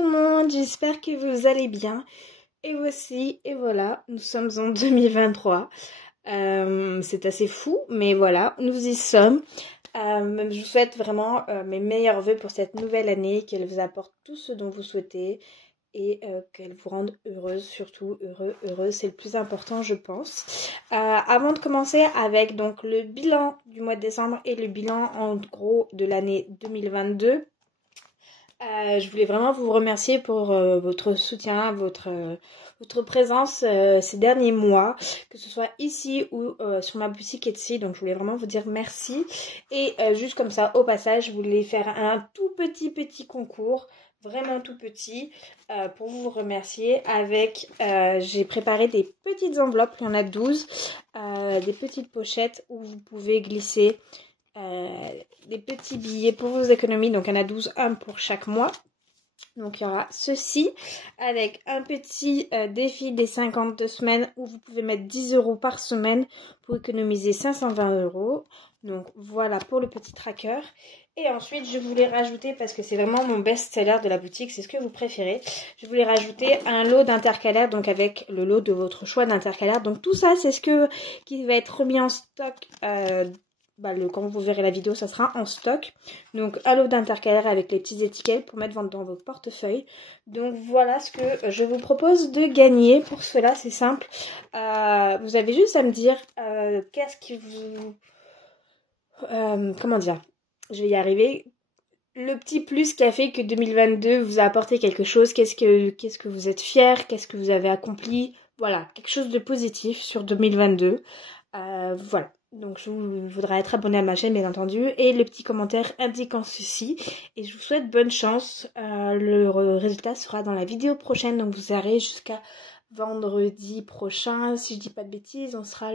tout le monde, j'espère que vous allez bien. Et voici, et voilà, nous sommes en 2023. C'est assez fou, mais voilà, nous y sommes. Je vous souhaite vraiment mes meilleurs vœux pour cette nouvelle année, qu'elle vous apporte tout ce dont vous souhaitez et qu'elle vous rende heureuse, surtout heureuse, c'est le plus important je pense. Avant de commencer avec donc le bilan du mois de décembre et le bilan en gros de l'année 2022, je voulais vraiment vous remercier pour votre soutien, votre présence ces derniers mois, que ce soit ici ou sur ma boutique Etsy. Donc je voulais vraiment vous dire merci. Et juste comme ça, au passage, je voulais faire un tout petit concours, vraiment tout petit, pour vous remercier. Avec, j'ai préparé des petites enveloppes, il y en a 12, des petites pochettes où vous pouvez glisser des petits billets pour vos économies. Donc il y en a 12, un pour chaque mois. Donc il y aura ceci avec un petit défi des 52 semaines où vous pouvez mettre 10 € par semaine pour économiser 520 €. Donc voilà pour le petit tracker. Et ensuite je voulais rajouter, parce que c'est vraiment mon best-seller de la boutique, c'est ce que vous préférez, je voulais rajouter un lot d'intercalaires, donc avec le lot de votre choix d'intercalaires. Donc tout ça c'est ce qui va être remis en stock quand vous verrez la vidéo, ça sera en stock. Donc un lot d'intercalaires avec les petites étiquettes pour mettre dans vos portefeuilles. Donc voilà ce que je vous propose de gagner. Pour cela, c'est simple. Vous avez juste à me dire qu'est-ce qui vous... comment dire? Je vais y arriver. Le petit plus qui a fait que 2022 vous a apporté quelque chose. Qu'est-ce que vous êtes fiers? Qu'est-ce que vous avez accompli? Voilà, quelque chose de positif sur 2022. Voilà. Donc je voudrais être abonné à ma chaîne bien entendu, et le petit commentaire indiquant ceci, et je vous souhaite bonne chance. Le résultat sera dans la vidéo prochaine, donc vous aurez jusqu'à vendredi prochain, si je dis pas de bêtises. On sera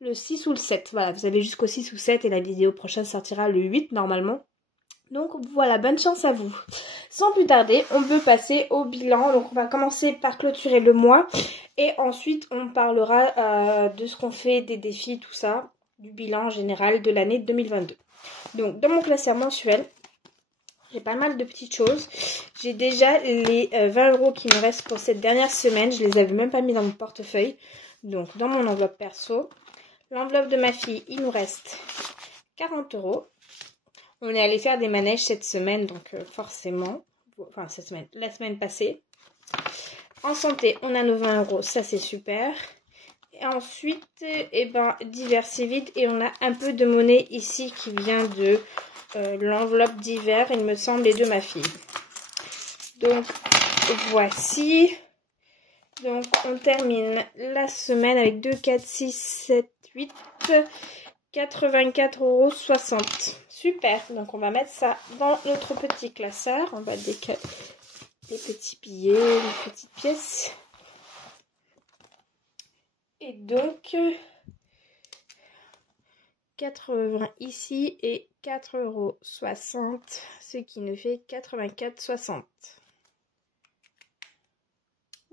le 6 ou le 7, voilà, vous avez jusqu'au 6 ou 7 et la vidéo prochaine sortira le 8 normalement. Donc voilà, bonne chance à vous. Sans plus tarder, on peut passer au bilan. Donc on va commencer par clôturer le mois. Et ensuite, on parlera de ce qu'on fait, des défis, tout ça, du bilan général de l'année 2022. Donc dans mon classeur mensuel, j'ai pas mal de petites choses. J'ai déjà les 20 € qui me restent pour cette dernière semaine. Je les avais même pas mis dans mon portefeuille. Donc dans mon enveloppe perso. L'enveloppe de ma fille, il nous reste 40 €. On est allé faire des manèges cette semaine, donc forcément, enfin cette semaine, la semaine passée. En santé, on a nos 20 €, ça c'est super. Et ensuite, divers c'est vide, et on a un peu de monnaie ici qui vient de l'enveloppe d'hiver, il me semble, et de ma fille. Donc voici. Donc on termine la semaine avec 2, 4, 6, 7, 8... 84,60 €. Super. Donc on va mettre ça dans notre petit classeur. On va décaler les petits billets, les petites pièces. Et donc 80 ici et 4,60 €, ce qui nous fait 84,60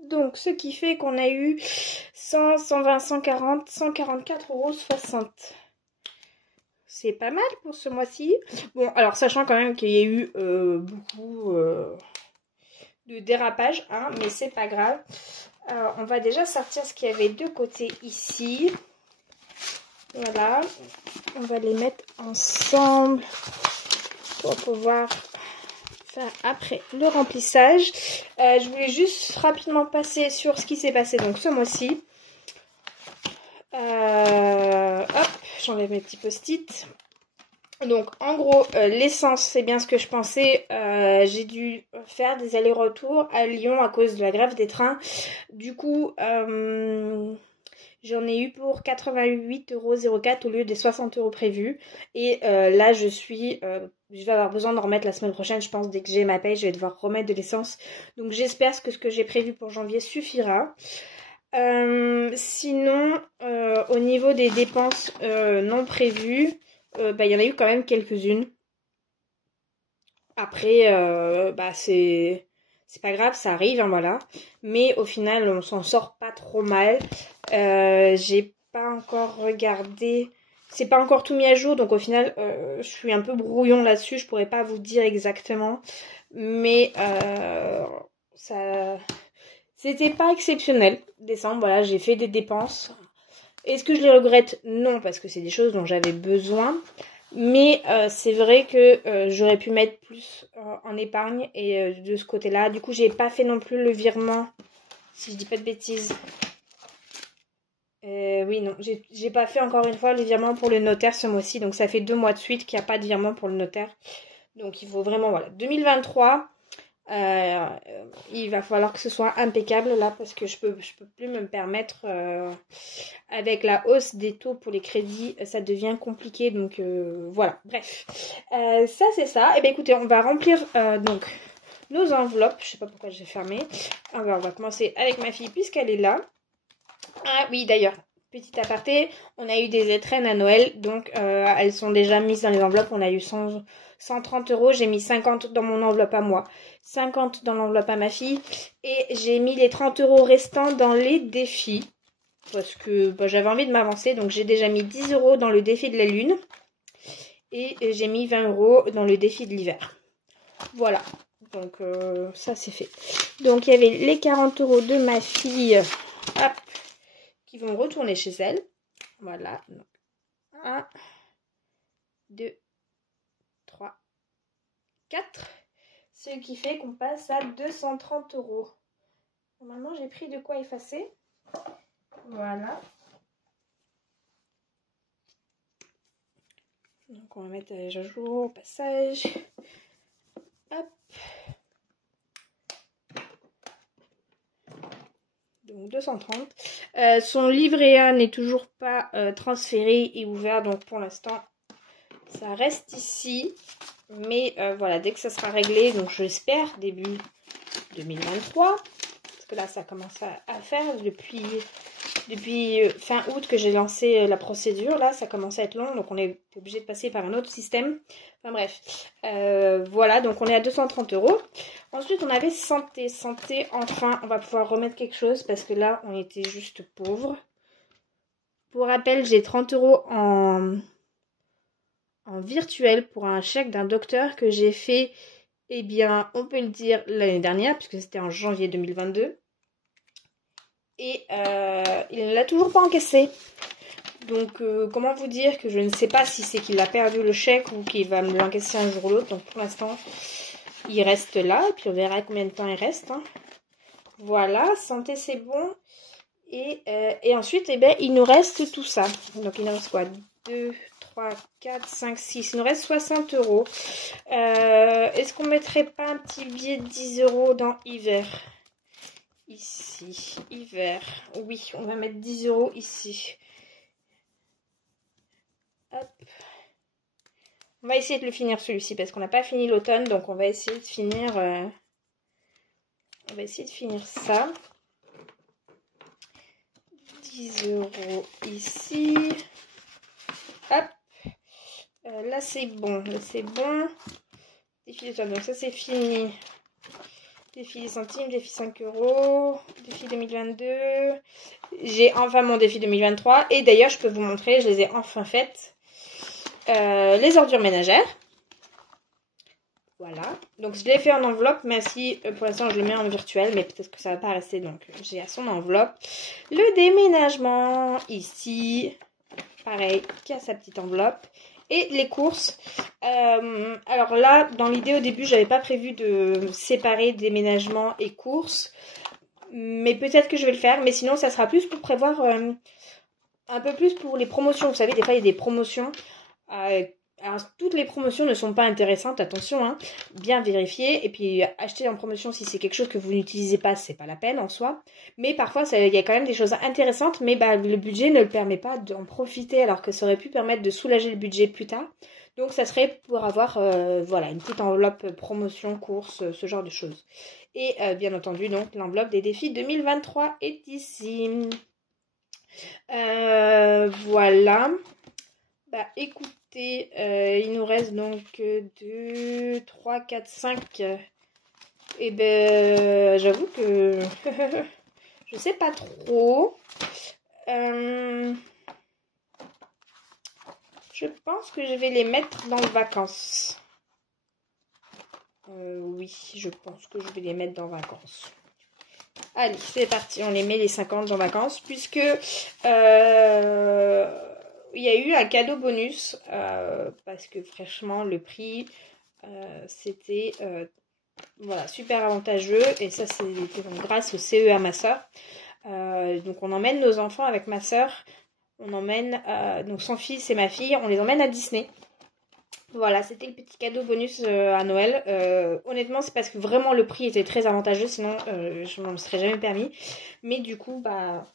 €. Donc ce qui fait qu'on a eu 100, 120, 140, 144,60 €. C'est pas mal pour ce mois-ci. Bon, alors sachant quand même qu'il y a eu beaucoup de dérapage, hein, mais c'est pas grave. On va déjà sortir ce qu'il y avait de côté ici. Voilà. On va les mettre ensemble pour pouvoir faire après le remplissage. Je voulais juste rapidement passer sur ce qui s'est passé donc ce mois-ci. Hop, j'enlève mes petits post-it. Donc en gros, l'essence, c'est bien ce que je pensais. J'ai dû faire des allers-retours à Lyon à cause de la grève des trains. Du coup, j'en ai eu pour 88,04 € au lieu des 60 € prévus. Et là, je vais avoir besoin de remettre la semaine prochaine. Je pense dès que j'ai ma paye, je vais devoir remettre de l'essence. Donc j'espère que ce que j'ai prévu pour janvier suffira. Sinon, au niveau des dépenses non prévues, il y en a eu quand même quelques-unes. Après, c'est pas grave, ça arrive, hein, voilà. Mais au final, on s'en sort pas trop mal. J'ai pas encore regardé c'est pas encore tout mis à jour, donc au final, je suis un peu brouillon là-dessus. Je pourrais pas vous dire exactement. Mais ça... C'était pas exceptionnel. Décembre, voilà, j'ai fait des dépenses. Est-ce que je les regrette? Non, parce que c'est des choses dont j'avais besoin. Mais c'est vrai que j'aurais pu mettre plus en épargne et de ce côté-là. Du coup, j'ai pas fait non plus le virement, si je dis pas de bêtises. Oui, non, j'ai pas fait encore une fois le virement pour le notaire ce mois-ci. Donc ça fait 2 mois de suite qu'il n'y a pas de virement pour le notaire. Donc il faut vraiment, voilà, 2023. Il va falloir que ce soit impeccable là parce que je peux plus me permettre avec la hausse des taux pour les crédits, ça devient compliqué, donc voilà, bref, ça c'est ça. Et bien écoutez, on va remplir donc nos enveloppes. Je sais pas pourquoi j'ai fermé. Alors, on va commencer avec ma fille puisqu'elle est là. Ah oui, d'ailleurs, petit aparté, on a eu des étrennes à Noël, donc elles sont déjà mises dans les enveloppes. On a eu 130 euros, j'ai mis 50 dans mon enveloppe à moi, 50 dans l'enveloppe à ma fille, et j'ai mis les 30 euros restants dans les défis, parce que bah, j'avais envie de m'avancer, donc j'ai déjà mis 10 euros dans le défi de la lune, et j'ai mis 20 euros dans le défi de l'hiver. Voilà, donc ça c'est fait. Donc il y avait les 40 euros de ma fille, hop, qui vont retourner chez elle. Voilà. 1, 2, 3, 4. Ce qui fait qu'on passe à 230 euros. Normalement, j'ai pris de quoi effacer. Voilà. Donc, on va mettre à jour au passage. Hop. Donc 230. Son livret A n'est toujours pas transféré et ouvert. Donc pour l'instant, ça reste ici. Mais voilà, dès que ça sera réglé, donc j'espère début 2023. Parce que là, ça commence à faire depuis fin août que j'ai lancé la procédure. Là, ça commence à être long. Donc on est obligé de passer par un autre système. Enfin bref. Voilà, donc on est à 230 euros. Ensuite, on avait santé. Santé, enfin, on va pouvoir remettre quelque chose parce que là, on était juste pauvres. Pour rappel, j'ai 30 euros en virtuel pour un chèque d'un docteur que j'ai fait, eh bien, on peut le dire, l'année dernière, puisque c'était en janvier 2022. Et il ne l'a toujours pas encaissé. Donc, comment vous dire que je ne sais pas si c'est qu'il a perdu le chèque ou qu'il va me l'encaisser un jour ou l'autre. Donc, pour l'instant, il reste là. Et puis, on verra combien de temps il reste. Hein. Voilà, santé, c'est bon. Et ensuite, eh ben, il nous reste tout ça. Donc, il nous reste quoi? 2, 3, 4, 5, 6. Il nous reste 60 euros. Est-ce qu'on mettrait pas un petit billet de 10 euros dans hiver? Ici, hiver. Oui, on va mettre 10 euros ici. Hop. On va essayer de le finir celui-ci parce qu'on n'a pas fini l'automne. Donc, on va essayer de finir... on va essayer de finir ça. 10 euros ici. Hop. Là, c'est bon. Là, c'est bon. Défi de toi. Donc, ça, c'est fini. Défi des centimes. Défi 5 euros. Défi 2022. J'ai enfin mon défi 2023. Et d'ailleurs, je peux vous montrer, je les ai enfin faites. Les ordures ménagères. Voilà. Donc, je l'ai fait en enveloppe. Mais si, pour l'instant, je le mets en virtuel. Mais peut-être que ça ne va pas rester. Donc, j'ai à son enveloppe. Le déménagement. Ici. Pareil, qui a sa petite enveloppe. Et les courses. Alors là, dans l'idée au début, j'avais pas prévu de séparer déménagement et courses. Mais peut-être que je vais le faire. Mais sinon, ça sera plus pour prévoir un peu plus pour les promotions. Vous savez, des fois, il y a des promotions. Alors, toutes les promotions ne sont pas intéressantes, attention, hein, bien vérifier. Et puis, acheter en promotion si c'est quelque chose que vous n'utilisez pas, c'est pas la peine en soi. Mais parfois, il y a quand même des choses intéressantes, mais bah, le budget ne le permet pas d'en profiter, alors que ça aurait pu permettre de soulager le budget plus tard. Donc, ça serait pour avoir voilà, une petite enveloppe promotion, course, ce genre de choses. Et bien entendu, donc, l'enveloppe des défis 2023 est ici. Voilà. Bah, écoutez, il nous reste donc 2, 3, 4, 5. Et ben, j'avoue que je sais pas trop. Je pense que je vais les mettre dans vacances. Oui, je pense que je vais les mettre dans vacances. Allez, c'est parti. On les met les 50 dans vacances. Puisque il y a eu un cadeau bonus. Parce que franchement, le prix, c'était voilà, super avantageux. Et ça, c'était grâce au CE à ma soeur. Donc on emmène nos enfants avec ma soeur. On emmène donc son fils et ma fille. On les emmène à Disney. Voilà, c'était le petit cadeau bonus à Noël. Honnêtement, c'est parce que vraiment le prix était très avantageux, sinon je m'en serais jamais permis. Mais du coup, bah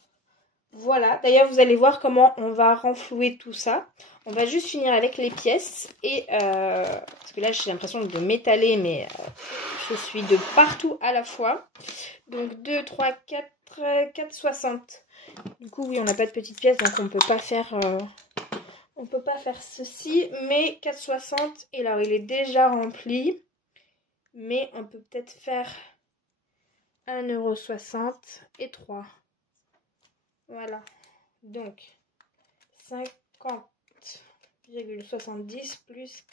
voilà. D'ailleurs, vous allez voir comment on va renflouer tout ça. On va juste finir avec les pièces. Et parce que là, j'ai l'impression de m'étaler, mais je suis de partout à la fois. Donc 2, 3, 4, 4,60. Du coup, oui, on n'a pas de petites pièces, donc on peut pas faire... On peut pas faire ceci, mais 4,60. Et alors, il est déjà rempli. Mais on peut peut-être faire 1,60 € et 3. Voilà. Donc, 50,70 plus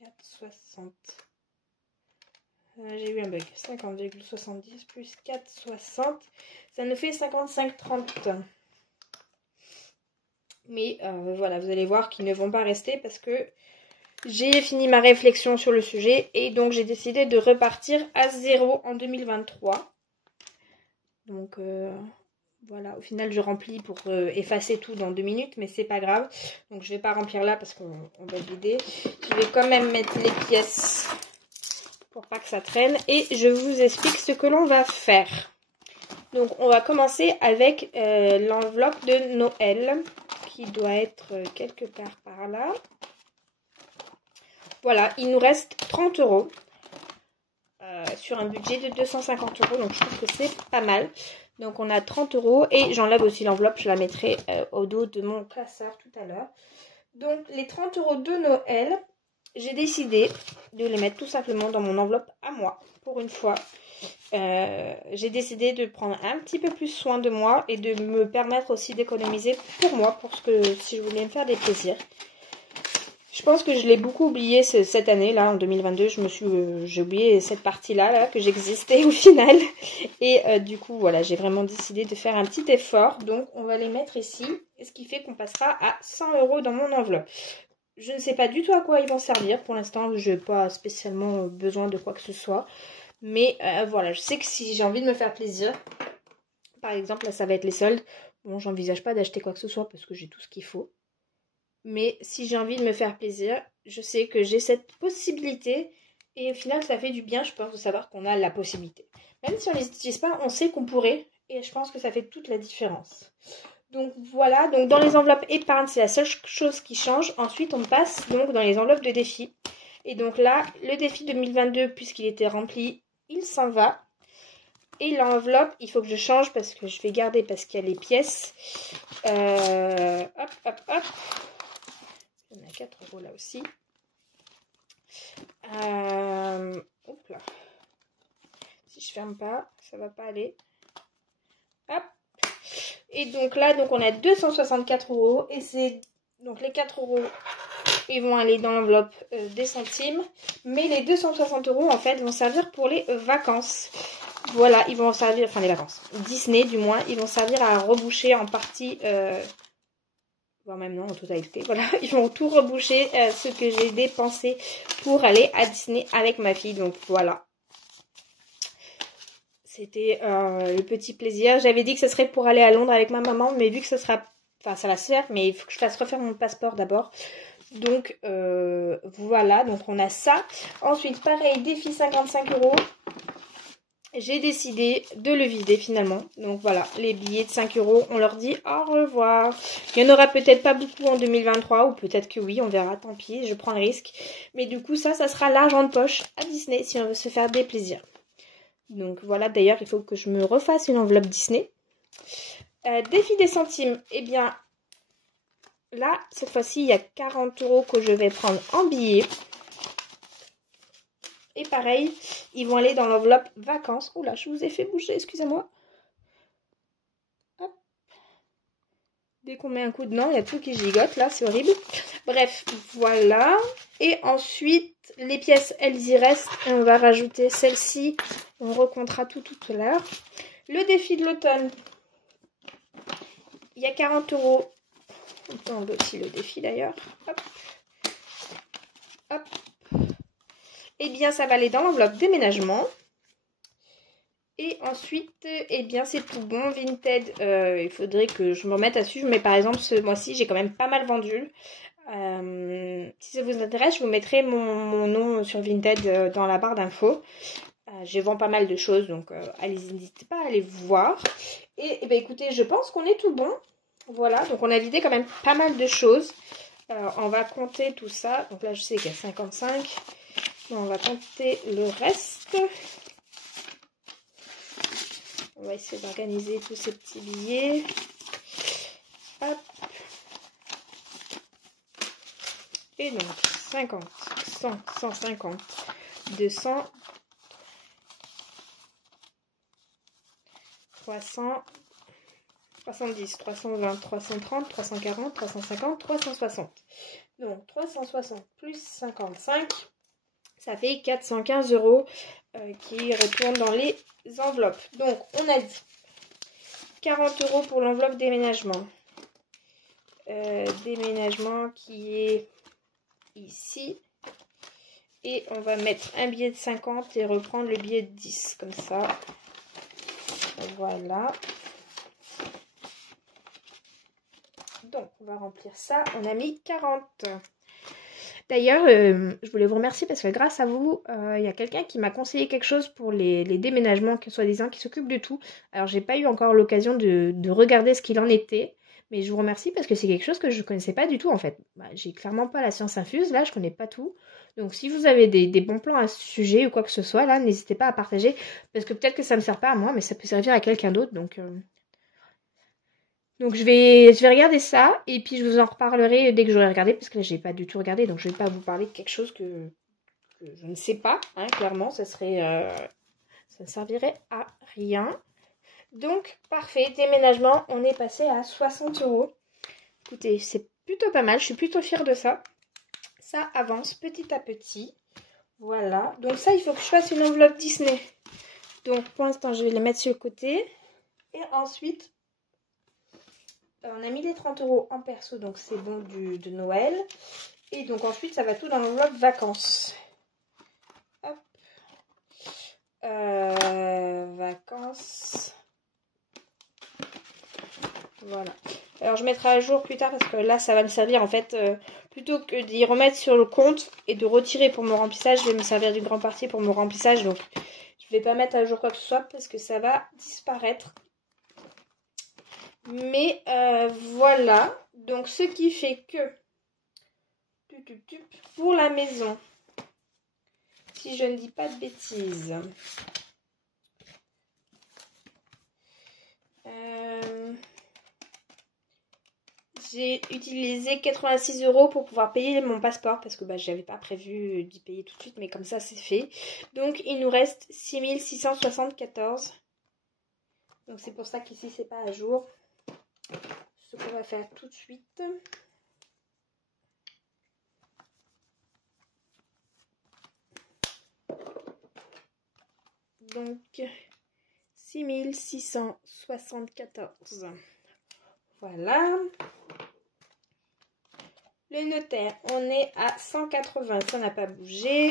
4,60. J'ai eu un bug. 50,70 plus 4,60. Ça nous fait 55,30. Mais voilà, vous allez voir qu'ils ne vont pas rester parce que j'ai fini ma réflexion sur le sujet et donc j'ai décidé de repartir à 0 en 2023. Donc voilà, au final je remplis pour effacer tout dans 2 minutes, mais c'est pas grave. Donc je vais pas remplir là parce qu'on va vider. Je vais quand même mettre les pièces pour pas que ça traîne et je vous explique ce que l'on va faire. Donc on va commencer avec l'enveloppe de Noël qui doit être quelque part par là. Voilà, il nous reste 30 € sur un budget de 250 €. Donc je trouve que c'est pas mal. Donc on a 30 € et j'enlève aussi l'enveloppe. Je la mettrai au dos de mon classeur tout à l'heure. Donc les 30 € de Noël, j'ai décidé de les mettre tout simplement dans mon enveloppe à moi. Pour une fois, j'ai décidé de prendre un petit peu plus soin de moi et de me permettre aussi d'économiser pour moi, parce que si je voulais me faire des plaisirs. Je pense que je l'ai beaucoup oublié cette année, là, en 2022. J'ai oublié cette partie-là, là, que j'existais au final. Et du coup, voilà, j'ai vraiment décidé de faire un petit effort. Donc, on va les mettre ici. Ce qui fait qu'on passera à 100 € dans mon enveloppe. Je ne sais pas du tout à quoi ils vont servir. Pour l'instant, je n'ai pas spécialement besoin de quoi que ce soit. Mais voilà, je sais que si j'ai envie de me faire plaisir, par exemple, là, ça va être les soldes. Bon, j'envisage pas d'acheter quoi que ce soit parce que j'ai tout ce qu'il faut. Mais si j'ai envie de me faire plaisir, je sais que j'ai cette possibilité. Et au final, ça fait du bien, je pense, de savoir qu'on a la possibilité. Même si on ne les utilise pas, on sait qu'on pourrait. Et je pense que ça fait toute la différence. Donc voilà, donc dans les enveloppes épargne, c'est la seule chose qui change. Ensuite, on passe donc dans les enveloppes de défi. Et donc là, le défi 2022, puisqu'il était rempli, il s'en va. Et l'enveloppe, il faut que je change parce que je vais garder parce qu'il y a les pièces. Hop, hop, hop. Il y en a 4 € là aussi. Hop là. Si je ferme pas, ça va pas aller. Hop. Et donc là, donc on a 264 €. Et c'est donc les 4 €, ils vont aller dans l'enveloppe des centimes. Mais les 260 € en fait vont servir pour les vacances. Voilà, ils vont servir, enfin les vacances. Disney du moins, ils vont servir à reboucher en partie... voire même non, en totalité, voilà, ils vont tout reboucher ce que j'ai dépensé pour aller à Disney avec ma fille, donc voilà. C'était le petit plaisir. J'avais dit que ce serait pour aller à Londres avec ma maman, mais vu que ce sera, enfin ça va se faire, mais il faut que je fasse refaire mon passeport d'abord. Donc voilà, donc on a ça. Ensuite, pareil, défi 55 €. J'ai décidé de le vider finalement. Donc voilà, les billets de 5 €, on leur dit au revoir. Il n'y en aura peut-être pas beaucoup en 2023 ou peut-être que oui, on verra, tant pis, je prends le risque. Mais du coup, ça sera l'argent de poche à Disney si on veut se faire des plaisirs. Donc voilà, d'ailleurs, il faut que je me refasse une enveloppe Disney. Défi des centimes, eh bien, là, cette fois-ci, il y a 40 € que je vais prendre en billets. Et pareil, ils vont aller dans l'enveloppe vacances. Oula, je vous ai fait bouger, excusez-moi. Hop. Dès qu'on met un coup dedans, il y a tout qui gigote là, c'est horrible. Bref, voilà. Et ensuite, les pièces, elles y restent. Et on va rajouter celle-ci. On recomptera tout à l'heure. Le défi de l'automne. Il y a 40 €. On veut aussi le défi d'ailleurs. Hop. Hop. Eh bien, ça va aller dans l'enveloppe déménagement. Et ensuite, eh bien, c'est tout bon. Vinted, il faudrait que je me remette à suivre. Mais par exemple, ce mois-ci, j'ai quand même pas mal vendu. Si ça vous intéresse, je vous mettrai mon nom sur Vinted dans la barre d'infos. Je vends pas mal de choses, donc allez-y, n'hésitez pas à aller voir. Et ben, écoutez, je pense qu'on est tout bon. Voilà, donc on a vidé quand même pas mal de choses. Alors, on va compter tout ça. Donc là, je sais qu'il y a 55. On va compter le reste. On va essayer d'organiser tous ces petits billets. Hop. Et donc, 50, 100, 150, 200, 300, 310, 320, 330, 340, 350, 360. Donc, 360 plus 55, ça fait 415 € qui retournent dans les enveloppes. Donc, on a dit 40 € pour l'enveloppe déménagement. Déménagement qui est ici. Et on va mettre un billet de 50 et reprendre le billet de 10, comme ça. Voilà. Donc, on va remplir ça. On a mis 40. D'ailleurs, je voulais vous remercier parce que grâce à vous, il y a quelqu'un qui m'a conseillé quelque chose pour les déménagements, soi-disant, qui s'occupe de tout. Alors, j'ai pas eu encore l'occasion de regarder ce qu'il en était. Mais je vous remercie parce que c'est quelque chose que je ne connaissais pas du tout en fait. Bah, j'ai clairement pas la science infuse, là je connais pas tout. Donc si vous avez des bons plans à ce sujet ou quoi que ce soit, là n'hésitez pas à partager. Parce que peut-être que ça ne me sert pas à moi, mais ça peut servir à quelqu'un d'autre. Donc je vais regarder ça et puis je vous en reparlerai dès que j'aurai regardé. Parce que là j'ai pas du tout regardé, donc je vais pas vous parler de quelque chose que je ne sais pas. Hein, clairement, ça ne servirait à rien. Donc, parfait, déménagement, on est passé à 60 €. Écoutez, c'est plutôt pas mal, je suis plutôt fière de ça. Ça avance petit à petit. Voilà, donc ça, il faut que je fasse une enveloppe Disney. Donc, pour l'instant, je vais les mettre sur le côté. Et ensuite, on a mis les 30 € en perso, donc c'est bon de Noël. Et donc, ensuite, ça va tout dans l'enveloppe vacances. Hop. Vacances. Voilà. Alors je mettrai à jour plus tard parce que là ça va me servir en fait plutôt que d'y remettre sur le compte et de retirer pour mon remplissage, je vais me servir d'une grande partie pour mon remplissage, donc je vais pas mettre à jour quoi que ce soit parce que ça va disparaître. Mais voilà, donc ce qui fait que pour la maison, si je ne dis pas de bêtises, j'ai utilisé 86 € pour pouvoir payer mon passeport parce que j'avais pas prévu d'y payer tout de suite, mais comme ça c'est fait. Donc il nous reste 6674. Donc c'est pour ça qu'ici c'est pas à jour. Ce qu'on va faire tout de suite. Donc 6674. Voilà. Le notaire, on est à 180, ça n'a pas bougé.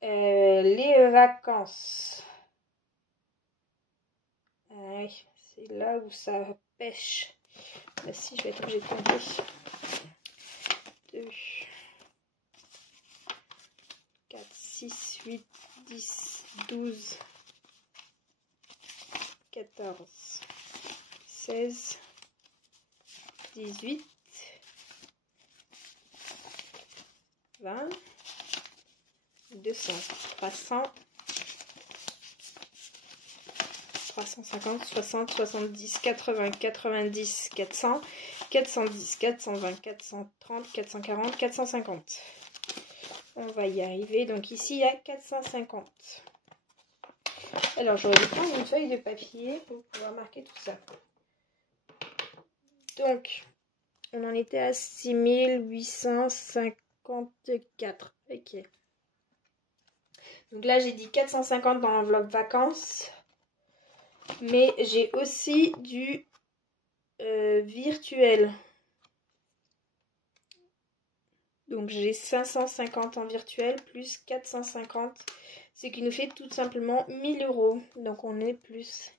Les vacances. C'est là où ça pêche. Là, si, je vais être obligée de compter. 2, 4, 6, 8, 10, 12, 14, 16, 18, 20, 200, 300, 350, 60, 70, 80, 90, 400, 410, 420, 430, 440, 450. On va y arriver. Donc ici, il y a 450. Alors, j'aurais dû prendre une feuille de papier pour pouvoir marquer tout ça. Donc, on en était à 6854. Ok. Donc là, j'ai dit 450 dans l'enveloppe vacances. Mais j'ai aussi du virtuel. Donc j'ai 550 en virtuel plus 450. Ce qui nous fait tout simplement 1000 euros. Donc on est plus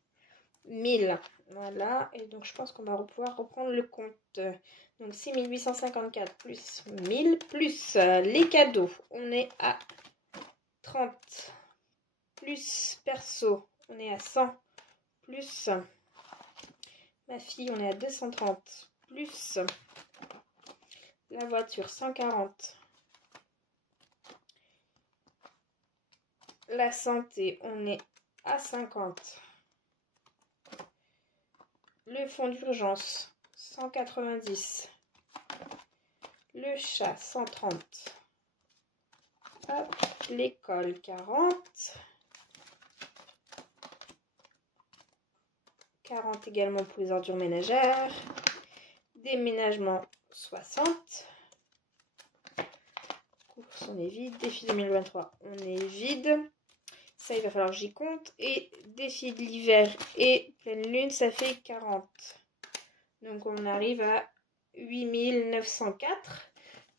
1000. Voilà. Et donc je pense qu'on va pouvoir reprendre le compte. Donc 6854 plus 1000 plus les cadeaux. On est à 30. Plus perso. On est à 100. Plus ma fille, on est à 230. Plus la voiture, 140. La santé, on est à 50. Le fonds d'urgence, 190. Le chat, 130. Hop, l'école, 40. 40 également pour les ordures ménagères. Déménagement, 60. Course, on est vide. Défi 2023, on est vide. Ça, il va falloir que j'y compte. Et défi de l'hiver et pleine lune, ça fait 40. Donc, on arrive à 8904.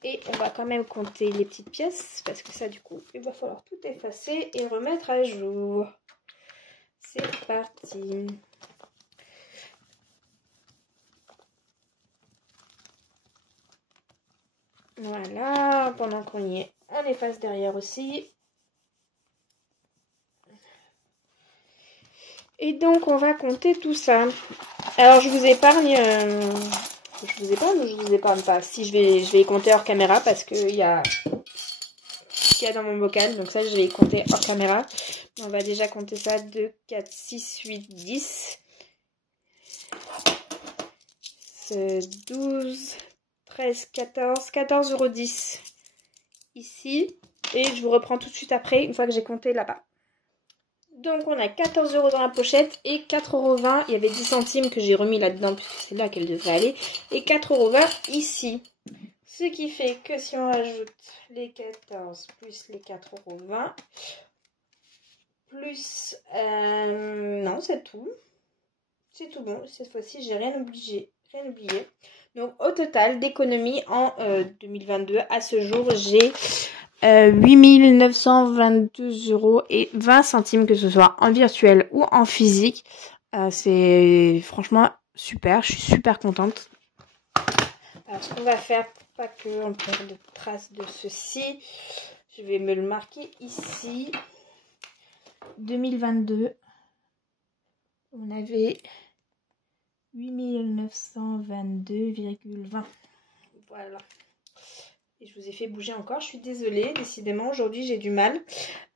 Et on va quand même compter les petites pièces. Parce que ça, du coup, il va falloir tout effacer et remettre à jour. C'est parti. Voilà, pendant qu'on y est, on efface derrière aussi. Et donc, on va compter tout ça. Alors, je vous épargne... je vous épargne ou je vous épargne pas? Si, je vais y compter hors caméra parce qu'il y a ce qu'il y a dans mon bocal. Donc ça, je vais y compter hors caméra. On va déjà compter ça. 2, 4, 6, 8, 10. 12... 13, 14, 14,10 € ici. Et je vous reprends tout de suite après, une fois que j'ai compté là-bas. Donc on a 14 € dans la pochette et 4,20 €. Il y avait 10 centimes que j'ai remis là-dedans, puisque c'est là qu'elle devrait aller. Et 4,20 € ici. Ce qui fait que si on rajoute les 14 plus les 4,20 € plus... non, c'est tout. C'est tout bon. Cette fois-ci, j'ai rien oublié. Donc, au total, d'économie en 2022, à ce jour, j'ai 8 922 € et 20 centimes, que ce soit en virtuel ou en physique. C'est franchement super. Je suis super contente. Alors, ce qu'on va faire, pour pas qu'on perde de traces de ceci, je vais me le marquer ici. 2022, on avait 8 922,20. Voilà. Et je vous ai fait bouger encore. Je suis désolée. Décidément, aujourd'hui, j'ai du mal.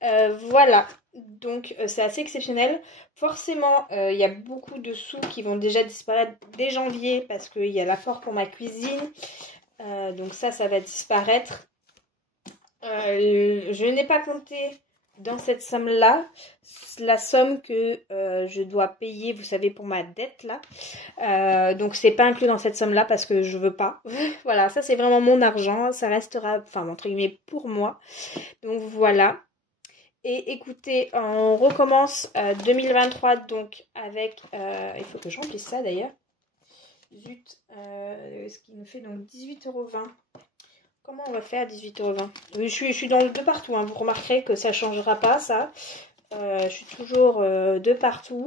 Voilà. Donc, c'est assez exceptionnel. Forcément, il y a beaucoup de sous qui vont déjà disparaître dès janvier parce qu'il y a l'apport pour ma cuisine. Donc ça va disparaître. Je n'ai pas compté dans cette somme-là la somme que je dois payer, vous savez, pour ma dette là. Donc c'est pas inclus dans cette somme-là parce que je veux pas. Voilà, ça c'est vraiment mon argent, ça restera, enfin entre guillemets, pour moi. Donc voilà. Et écoutez, on recommence 2023 donc avec, il faut que je remplisse ça d'ailleurs. Zut, ce qui nous fait donc 18,20 €. Comment on va faire 18,20 €? Je suis dans le de partout, hein. Vous remarquerez que ça ne changera pas, ça. Je suis toujours de partout.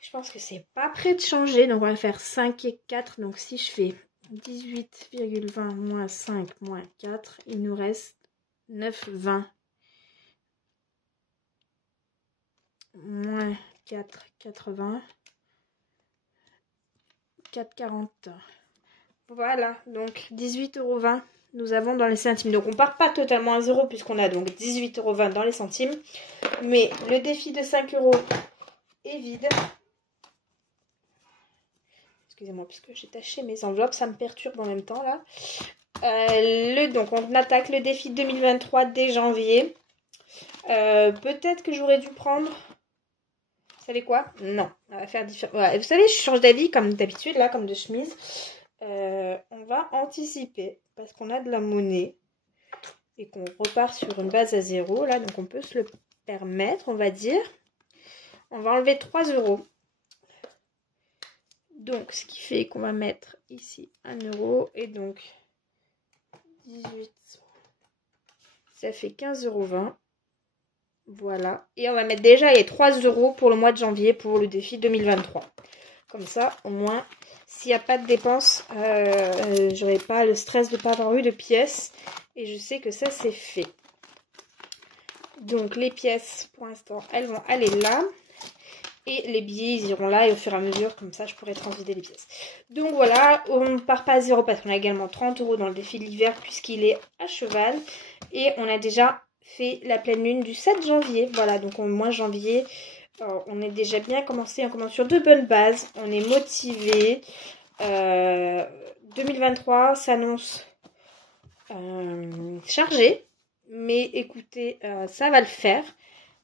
Je pense que c'est pas prêt de changer. Donc, on va faire 5 et 4. Donc, si je fais 18,20 moins 5 moins 4, il nous reste 9,20. Moins 4, 80. 4,40. Voilà, donc 18,20 € nous avons dans les centimes. Donc on part pas totalement à zéro puisqu'on a donc 18,20 € dans les centimes. Mais le défi de 5 € est vide. Excusez-moi, puisque j'ai taché mes enveloppes, ça me perturbe en même temps là. Donc on attaque le défi 2023 dès janvier. Peut-être que j'aurais dû prendre... savez quoi? Non, on va faire différent. Voilà. Vous savez, je change d'avis comme d'habitude, là, comme de chemise. On va anticiper parce qu'on a de la monnaie et qu'on repart sur une base à 0, là, donc on peut se le permettre, on va dire. On va enlever 3 euros. Donc, ce qui fait qu'on va mettre ici 1 euro. Et donc, 18, ça fait 15,20 €. Voilà. Et on va mettre déjà les 3 euros pour le mois de janvier pour le défi 2023. Comme ça, au moins, s'il n'y a pas de dépenses, j'aurai pas le stress de ne pas avoir eu de pièces. Et je sais que ça, c'est fait. Donc, les pièces, pour l'instant, elles vont aller là. Et les billets, ils iront là. Et au fur et à mesure, comme ça, je pourrai transvider les pièces. Donc, voilà. On ne part pas à 0 parce qu'on a également 30 € dans le défi de l'hiver puisqu'il est à cheval. Et on a déjà fait la pleine lune du 7 janvier. Voilà, donc au mois de janvier, on est déjà bien commencé. On commence sur de bonnes bases. On est motivé. 2023 s'annonce chargé. Mais écoutez, ça va le faire.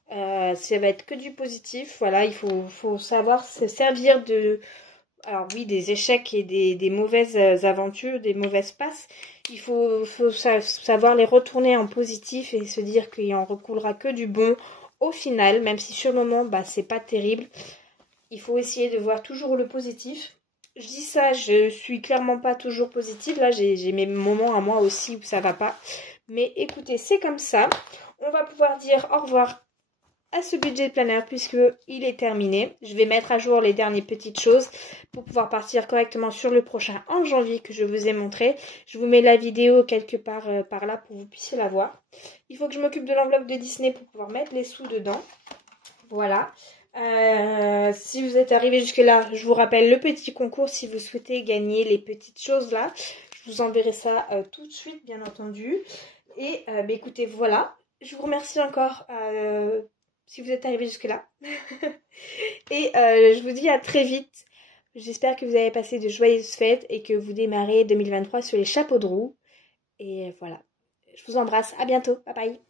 Ça va être que du positif. Voilà, il faut savoir se servir de... Alors oui, des échecs et des mauvaises aventures, des mauvaises passes. Il faut savoir les retourner en positif et se dire qu'il en recoulera que du bon au final, même si sur le moment, c'est pas terrible. Il faut essayer de voir toujours le positif. Je dis ça, je suis clairement pas toujours positive. Là, j'ai mes moments à moi aussi où ça va pas. Mais écoutez, c'est comme ça. On va pouvoir dire au revoir à ce budget planner puisque il est terminé. Je vais mettre à jour les dernières petites choses pour pouvoir partir correctement sur le prochain en janvier que je vous ai montré. Je vous mets la vidéo quelque part par là pour que vous puissiez la voir. Il faut que je m'occupe de l'enveloppe de Disney pour pouvoir mettre les sous dedans. Voilà. Si vous êtes arrivé jusque là, je vous rappelle le petit concours si vous souhaitez gagner les petites choses là. Je vous enverrai ça tout de suite bien entendu. Et écoutez, voilà. Je vous remercie encore si vous êtes arrivé jusque-là. Et je vous dis à très vite. J'espère que vous avez passé de joyeuses fêtes et que vous démarrez 2023 sur les chapeaux de roue. Et voilà. Je vous embrasse. À bientôt. Bye bye.